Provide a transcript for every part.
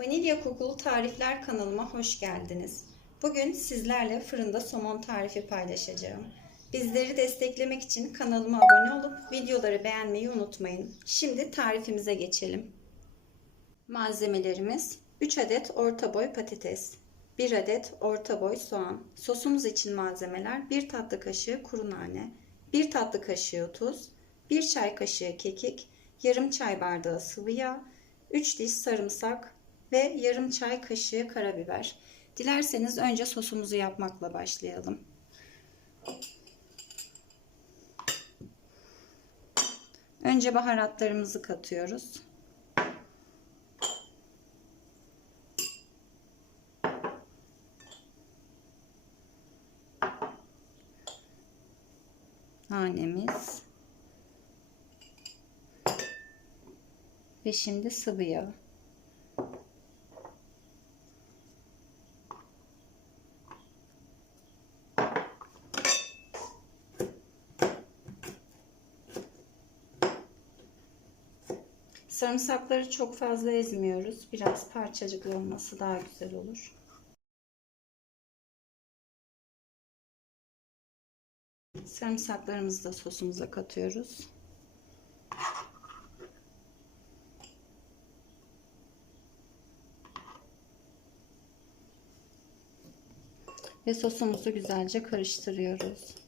Vanilya kokulu tarifler kanalıma hoş geldiniz. Bugün sizlerle fırında somon tarifi paylaşacağım. Bizleri desteklemek için kanalıma abone olup videoları beğenmeyi unutmayın. Şimdi tarifimize geçelim. Malzemelerimiz 3 adet orta boy patates, 1 adet orta boy soğan, sosumuz için malzemeler 1 tatlı kaşığı kuru nane, 1 tatlı kaşığı tuz, 1 çay kaşığı kekik, yarım çay bardağı sıvı yağ, 3 diş sarımsak ve yarım çay kaşığı karabiber. Dilerseniz önce sosumuzu yapmakla başlayalım. Önce baharatlarımızı katıyoruz. Nanemiz. Ve şimdi sıvı yağ. Sarımsakları çok fazla ezmiyoruz. Biraz parçacıklı olması daha güzel olur. Sarımsaklarımızı da sosumuza katıyoruz. Ve sosumuzu güzelce karıştırıyoruz.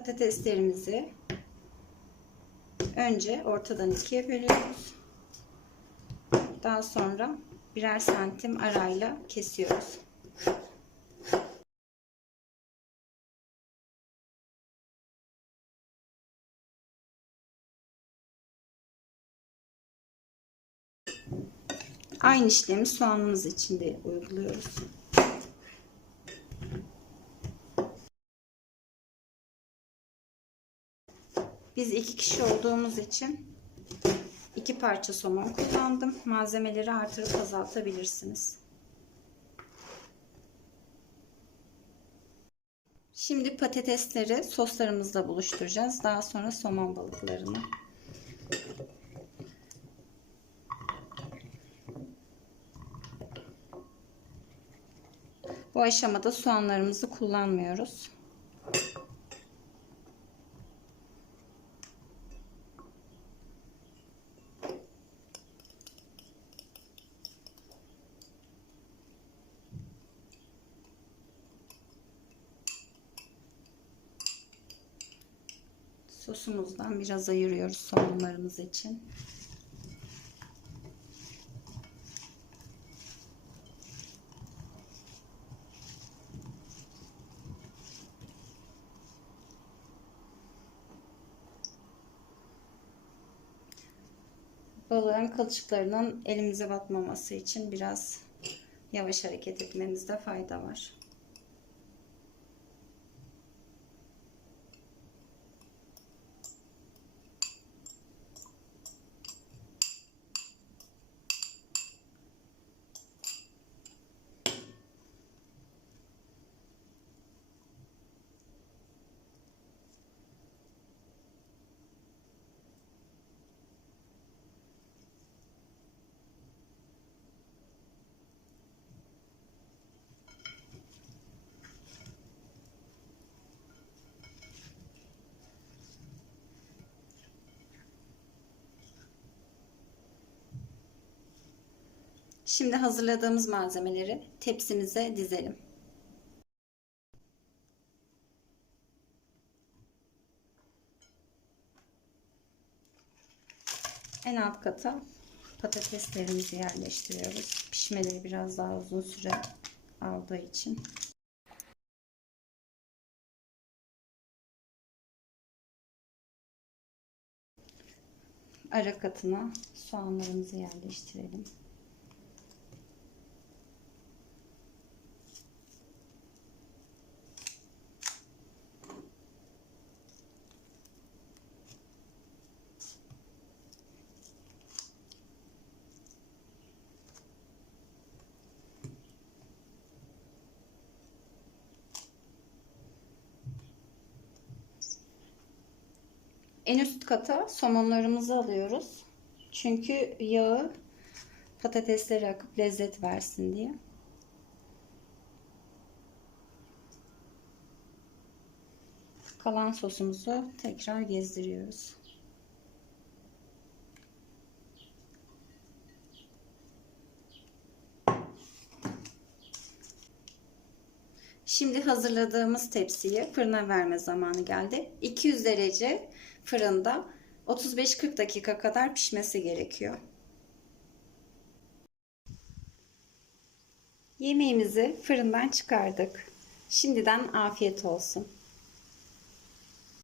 Patateslerimizi önce ortadan ikiye bölüyoruz. Daha sonra birer santim arayla kesiyoruz. Aynı işlemi soğanımız için de uyguluyoruz. Biz iki kişi olduğumuz için iki parça somon kullandım. Malzemeleri artırıp azaltabilirsiniz. Şimdi patatesleri soslarımızla buluşturacağız. Daha sonra somon balıklarını. Bu aşamada soğanlarımızı kullanmıyoruz. Sosumuzdan biraz ayırıyoruz soğanlarımız için. balığın kılçıklarının elimize batmaması için biraz yavaş hareket etmemizde fayda var. Şimdi hazırladığımız malzemeleri tepsimize dizelim. En alt kata patateslerimizi yerleştiriyoruz. Pişmeleri biraz daha uzun süre aldığı için. Ara katına soğanlarımızı yerleştirelim. En üst kata somonlarımızı alıyoruz. Çünkü yağı patateslere akıp lezzet versin diye. Kalan sosumuzu tekrar gezdiriyoruz. Şimdi hazırladığımız tepsiyi fırına verme zamanı geldi. 200 derece fırında 35-40 dakika kadar pişmesi gerekiyor. Yemeğimizi fırından çıkardık. Şimdiden afiyet olsun.